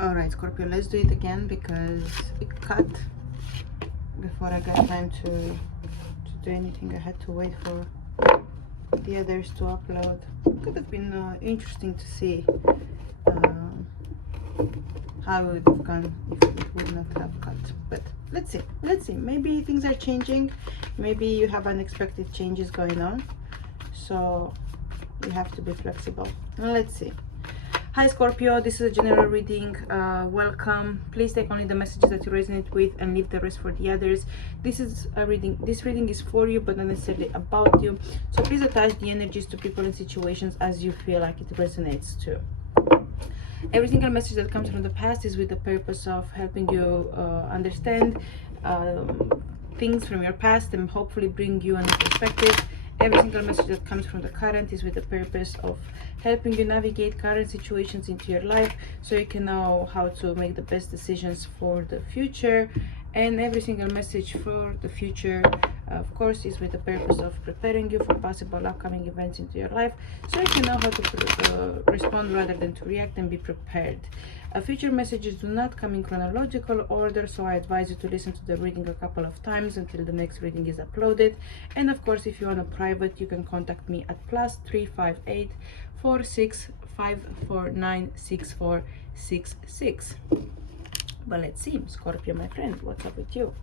All right, Scorpio, let's do it again because it cut before I got time to do anything. I had to wait for the others to upload. Could have been interesting to see how it would have gone if it would not have cut. But let's see. Maybe things are changing. Maybe you have unexpected changes going on. So you have to be flexible. Let's see. Hi Scorpio, this is a general reading. Welcome. Please take only the messages that you resonate with and leave the rest for the others. This is a reading. This reading is for you, but not necessarily about you. So please attach the energies to people and situations as you feel like it resonates too. Every single message that comes from the past is with the purpose of helping you understand things from your past and hopefully bring you a new perspective. Every single message that comes from the current is with the purpose of helping you navigate current situations into your life so you can know how to make the best decisions for the future. And every single message for the future, of course, is with the purpose of preparing you for possible upcoming events into your life so you can know how to respond rather than to react and be prepared. Future messages do not come in chronological order, so I advise you to listen to the reading a couple of times until the next reading is uploaded. And of course, if you want a private, you can contact me at +358 4654 6466. But let's see, Scorpio, my friend, what's up with you?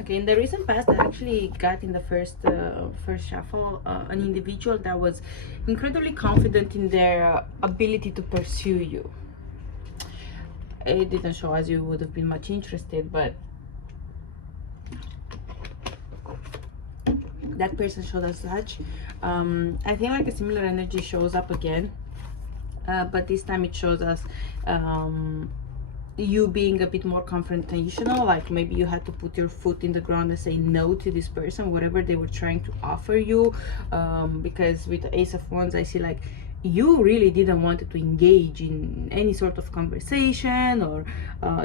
Okay, in the recent past, I actually got in the first shuffle an individual that was incredibly confident in their ability to pursue you. It didn't show as you would have been much interested, but that person showed as such. I think like a similar energy shows up again, but this time it shows us you being a bit more confrontational, like maybe you had to put your foot in the ground and say no to this person, whatever they were trying to offer you, because with the Ace of Wands I see like you really didn't want to engage in any sort of conversation or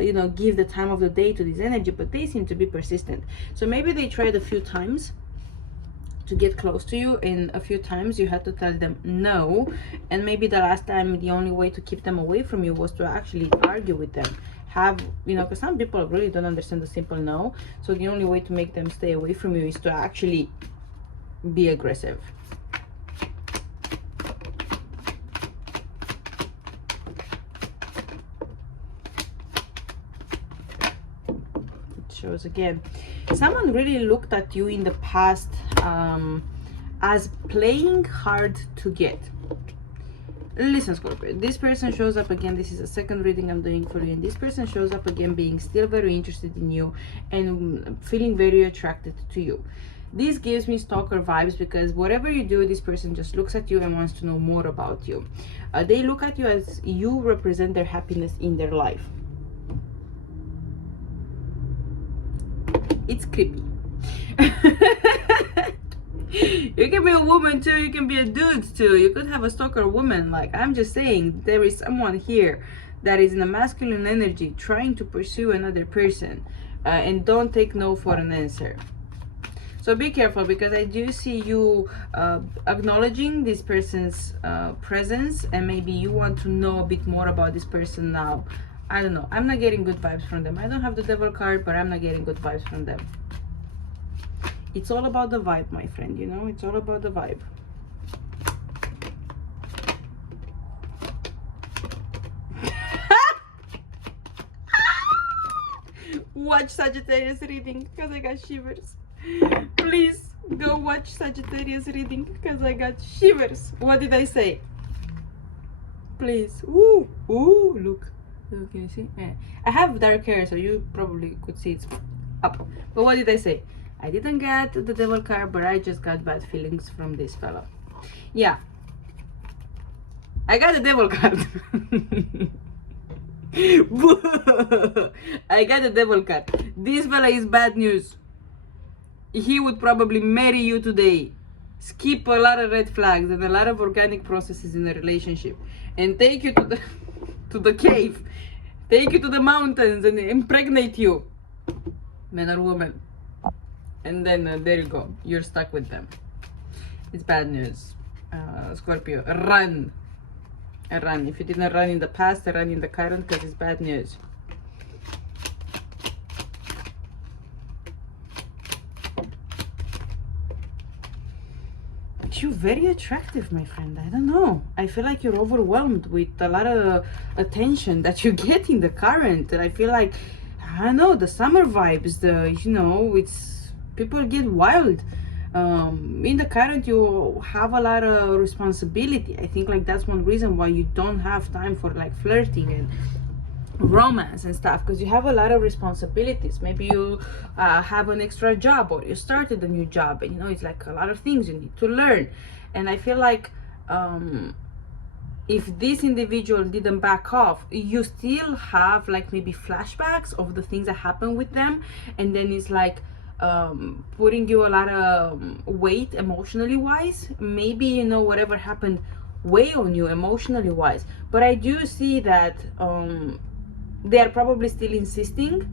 you know, give the time of the day to this energy, but they seem to be persistent. So maybe they tried a few times to get close to you, and a few times you had to tell them no, and maybe the last time the only way to keep them away from you was to actually argue with them, have, you know, because some people really don't understand the simple no, so the only way to make them stay away from you is to actually be aggressive. It shows again someone really looked at you in the past as playing hard to get. Listen, Scorpio, this person shows up again. This is a second reading I'm doing for you, and this person shows up again being still very interested in you and feeling very attracted to you. This gives me stalker vibes because whatever you do, this person just looks at you and wants to know more about you. They look at you as you represent their happiness in their life. It's creepy. You can be a woman too, you can be a dude too, you could have a stalker woman. Like, I'm just saying, there is someone here that is in a masculine energy trying to pursue another person, and don't take no for an answer. So be careful, because I do see you acknowledging this person's presence, and maybe you want to know a bit more about this person now. I don't know, I'm not getting good vibes from them. I don't have the devil card, but I'm not getting good vibes from them. It's all about the vibe, my friend, you know, it's all about the vibe. Watch Sagittarius reading because I got shivers. Please go watch Sagittarius reading because I got shivers. What did I say? Please. Ooh, ooh, look. Can you see? Yeah. I have dark hair, so you probably could see it's up. But what did I say? I didn't get the devil card, but I just got bad feelings from this fella. Yeah. I got the devil card. I got the devil card. This fella is bad news. He would probably marry you today. skip a lot of red flags and a lot of organic processes in a relationship, and take you to the to the cave, take you to the mountains and impregnate you, man or woman, and then there you go, you're stuck with them. It's bad news. Scorpio, run. Run. If you didn't run in the past, run in the current, because it's bad news. You're very attractive, my friend. I don't know. I feel like you're overwhelmed with a lot of attention that you get in the current. And I feel like, I don't know, the summer vibes, it's people get wild. In the current, you have a lot of responsibility. I think like that's one reason why you don't have time for like flirting and romance and stuff, because you have a lot of responsibilities. Maybe you have an extra job, or you started a new job, and it's like a lot of things you need to learn. And I feel like if this individual didn't back off, you still have like maybe flashbacks of the things that happened with them, and then it's like putting you a lot of weight emotionally wise. Maybe whatever happened weigh on you emotionally wise. But I do see that they are probably still insisting,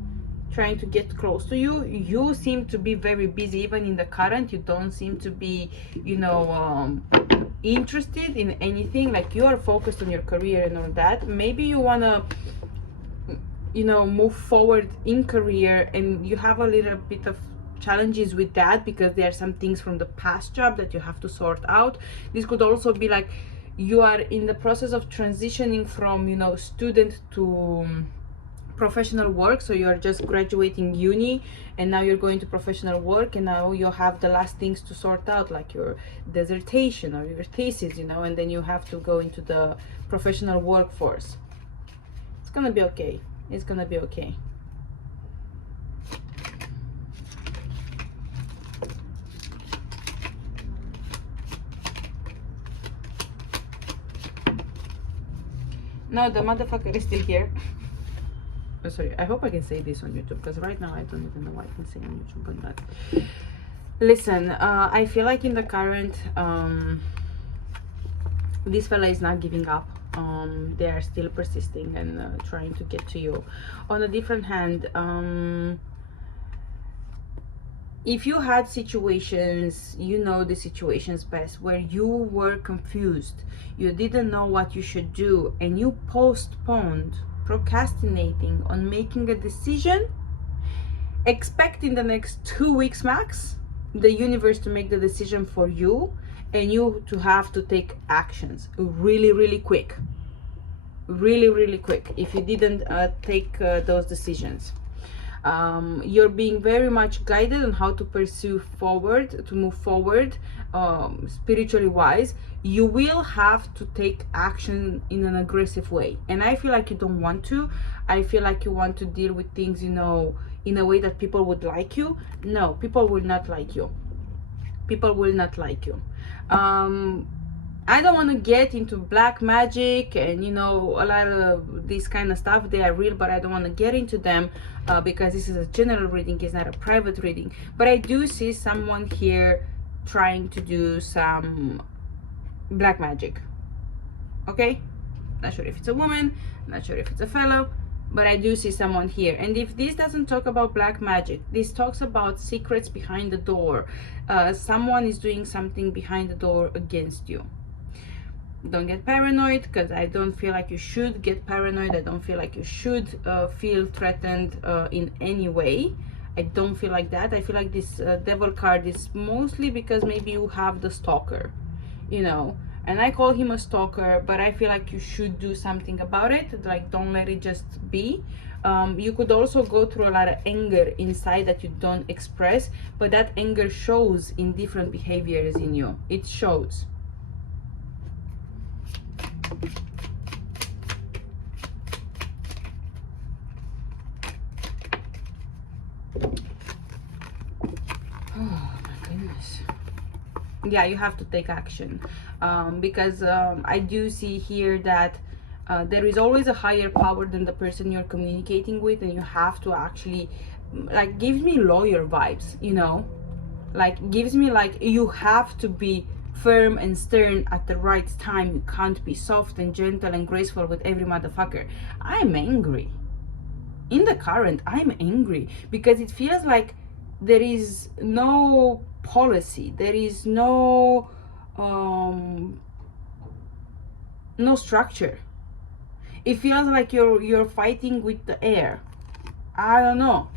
trying to get close to you. You seem to be very busy. Even in the current, you don't seem to be interested in anything. Like you are focused on your career and all that. Maybe you want to move forward in career, and you have a little bit of challenges with that because there are some things from the past job that you have to sort out. This could also be like you are in the process of transitioning from student to professional work. So you're just graduating uni, and now you're going to professional work, and now you have the last things to sort out, like your dissertation or your thesis, and then you have to go into the professional workforce. It's gonna be okay. It's gonna be okay. No, the motherfucker is still here. Oh, sorry, I hope I can say this on YouTube, because right now I don't even know what I can say on YouTube on that. Listen, I feel like in the current, this fella is not giving up. They are still persisting and trying to get to you. On a different hand, if you had situations, the situations best, where you were confused, you didn't know what you should do, and you postponed, procrastinating on making a decision, expect in the next 2 weeks max the universe to make the decision for you, and you to have to take actions really quick, really quick. If you didn't take those decisions, you're being very much guided on how to pursue forward, to move forward, spiritually wise. You will have to take action in an aggressive way, and I feel like you don't want to. I feel like you want to deal with things in a way that people would like you. No, people will not like you. People will not like you. I don't want to get into black magic and a lot of this kind of stuff. They are real, but I don't want to get into them because this is a general reading, it's not a private reading. But I do see someone here trying to do some black magic. Okay, not sure if it's a woman, not sure if it's a fellow, but I do see someone here. And if this doesn't talk about black magic, this talks about secrets behind the door. Someone is doing something behind the door against you. Don't get paranoid, because I don't feel like you should get paranoid. I don't feel like you should feel threatened in any way. I don't feel like that. I feel like this devil card is mostly because maybe you have the stalker, and I call him a stalker, but I feel like you should do something about it. Like, don't let it just be. You could also go through a lot of anger inside that you don't express, but that anger shows in different behaviors in you. It shows. Oh my goodness. Yeah, you have to take action, because I do see here that there is always a higher power than the person you're communicating with, and you have to actually, like, gives me lawyer vibes, Like, gives me like you have to be firm and stern at the right time. You can't be soft and gentle and graceful with every motherfucker. I'm angry. In the current, I'm angry because it feels like there is no policy, there is no structure. It feels like you're fighting with the air. I don't know.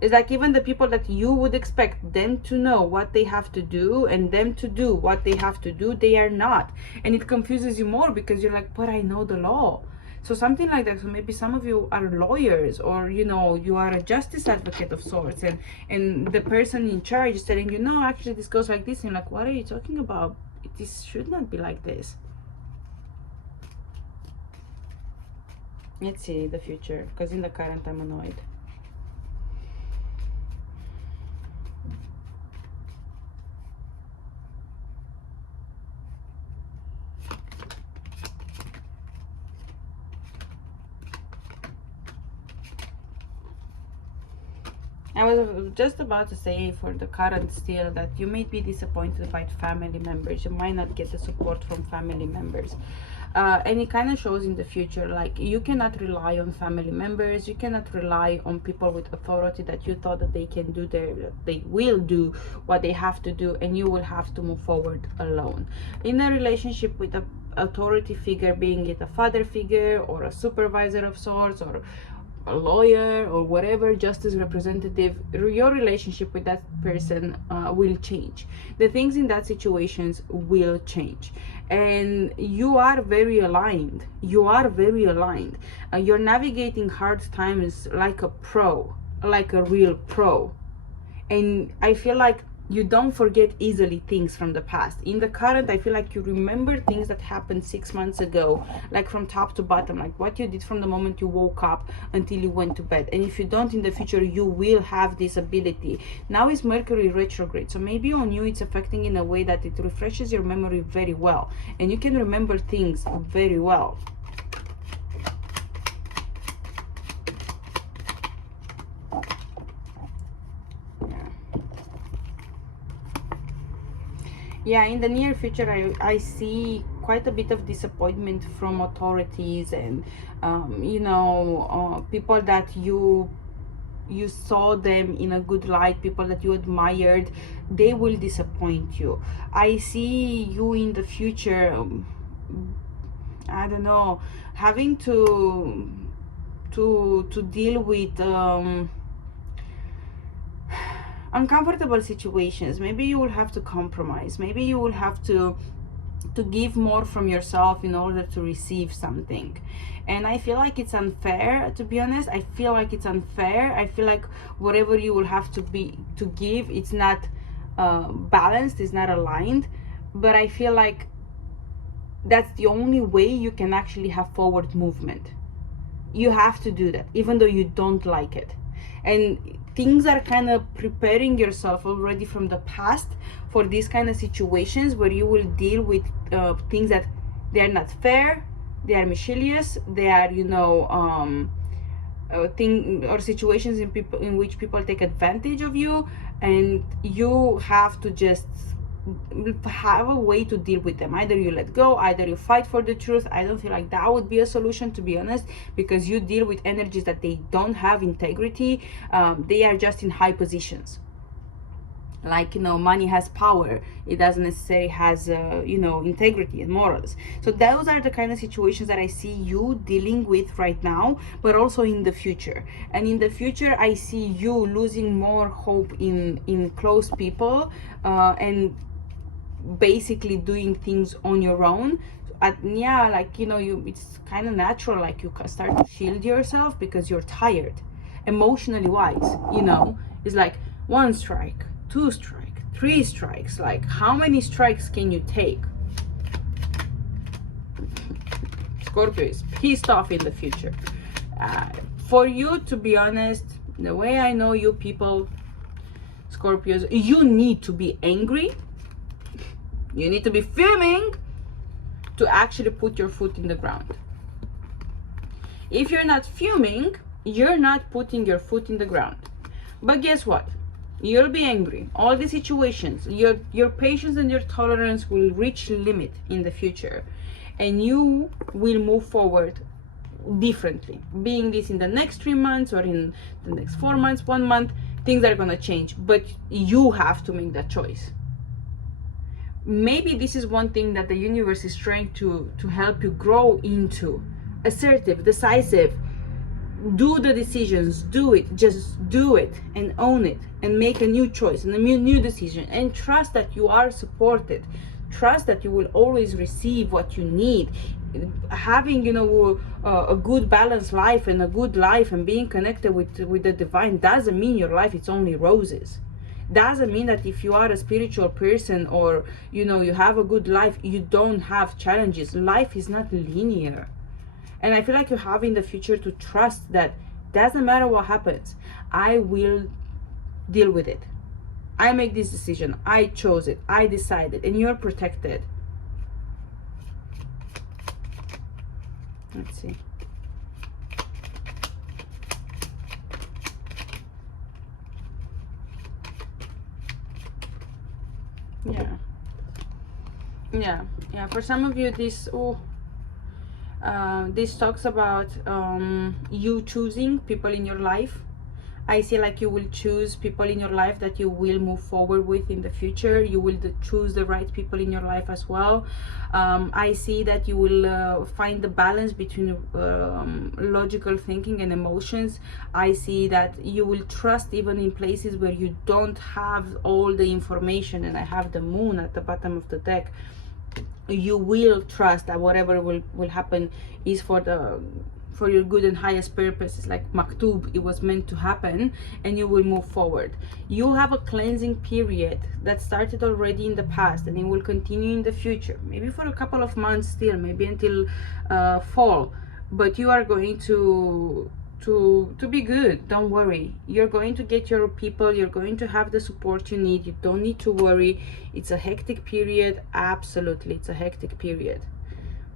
It's like even the people that you would expect them to know what they have to do and them to do what they have to do, they are not. And it confuses you more because you're like, but I know the law. So something like that. So maybe some of you are lawyers, or you know, you are a justice advocate of sorts, and the person in charge is telling you, no, actually this goes like this, and you're like, what are you talking about? This should not be like this. Let's see the future, because in the current I'm annoyed. I was just about to say for the current still that you may be disappointed by family members. You might not get the support from family members. And it kind of shows in the future, like you cannot rely on family members. You cannot rely on people with authority that you thought that they can do they will do what they have to do, and you will have to move forward alone. In a relationship with a authority figure, being it a father figure or a supervisor of sorts, or a lawyer or whatever, justice representative, your relationship with that person will change. The things in that situations will change, and you are very aligned. You're navigating hard times like a pro, like a real pro. And I feel like you don't forget easily things from the past. In the current, I feel like you remember things that happened 6 months ago, like from top to bottom, like what you did from the moment you woke up until you went to bed. And if you don't in the future, you will have this ability. Now is Mercury retrograde, so maybe on you it's affecting in a way that it refreshes your memory very well, and you can remember things very well. Yeah, in the near future, I see quite a bit of disappointment from authorities and, you know, people that you saw them in a good light, people that you admired, they will disappoint you. I see you in the future, I don't know, having to deal with uncomfortable situations. Maybe you will have to compromise. Maybe you will have to give more from yourself in order to receive something. And I feel like it's unfair, to be honest. I feel like it's unfair. I feel like whatever you will have to give, it's not balanced, it's not aligned. But I feel like that's the only way you can actually have forward movement. You have to do that, even though you don't like it. And things are kind of preparing yourself already from the past for these kind of situations where you will deal with things that they are not fair, they are mischievous, they are, you know, situations in which people take advantage of you, and you have to just have a way to deal with them. Either you let go, either you fight for the truth. I don't feel like that would be a solution, to be honest, because you deal with energies that they don't have integrity. They are just in high positions. Like, you know, money has power, it doesn't necessarily has you know, integrity and morals. So those are the kind of situations that I see you dealing with right now, but also in the future. And in the future, I see you losing more hope in close people, and basically doing things on your own. Yeah, like, you know, it's kind of natural, like you start to shield yourself because you're tired emotionally wise. You know, it's like 1 strike, 2 strike, 3 strikes. Like, how many strikes can you take? Scorpio is pissed off in the future. For you, to be honest, the way I know you people, Scorpios, you need to be angry. You need to be fuming to actually put your foot in the ground. If you're not fuming, you're not putting your foot in the ground. But guess what? You'll be angry. All the situations, your patience and your tolerance will reach limit in the future, and you will move forward differently. Being this in the next 3 months or in the next 4 months, 1 month, things are gonna change, but you have to make that choice. Maybe this is one thing that the universe is trying to help you grow into. Assertive, decisive, do the decisions, do it, just do it and own it and make a new choice and a new decision, and trust that you are supported. Trust that you will always receive what you need. Having, you know, a good balanced life and a good life and being connected with the divine doesn't mean your life it's only roses. Doesn't mean that if you are a spiritual person or, you know, you have a good life, you don't have challenges. Life is not linear. And I feel like you have in the future to trust that doesn't matter what happens, I will deal with it. I make this decision. I chose it. I decided. And you're protected. Let's see. Yeah. For some of you, this talks about you choosing people in your life. I see like you will choose people in your life that you will move forward with in the future. You will choose the right people in your life as well. I see that you will find the balance between logical thinking and emotions. I see that you will trust even in places where you don't have all the information, and I have the moon at the bottom of the deck. You will trust that whatever will happen is for your good and highest purpose. It's like maktub, it was meant to happen, and you will move forward. You have a cleansing period that started already in the past, and it will continue in the future, maybe for a couple of months still, maybe until fall, but you are going to be good. Don't worry, you're going to get your people, you're going to have the support you need. You don't need to worry. It's a hectic period, absolutely, it's a hectic period,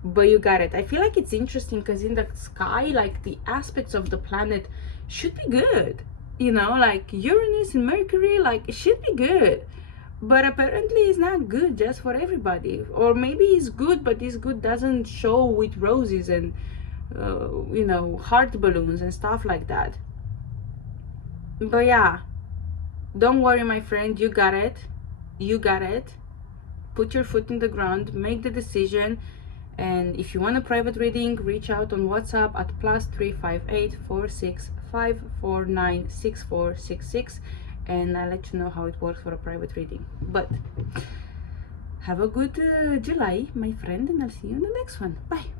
but you got it. I feel like it's interesting because in the sky, like the aspects of the planet should be good, you know, like Uranus and Mercury, like it should be good, but apparently it's not good just for everybody. Or maybe it's good, but this good doesn't show with roses and you know, heart balloons and stuff like that. But yeah, don't worry, my friend, you got it. You got it. Put your foot in the ground, make the decision. And if you want a private reading, reach out on WhatsApp at +358 46549 6466, and I'll let you know how it works for a private reading. But have a good July, my friend, and I'll see you in the next one. Bye.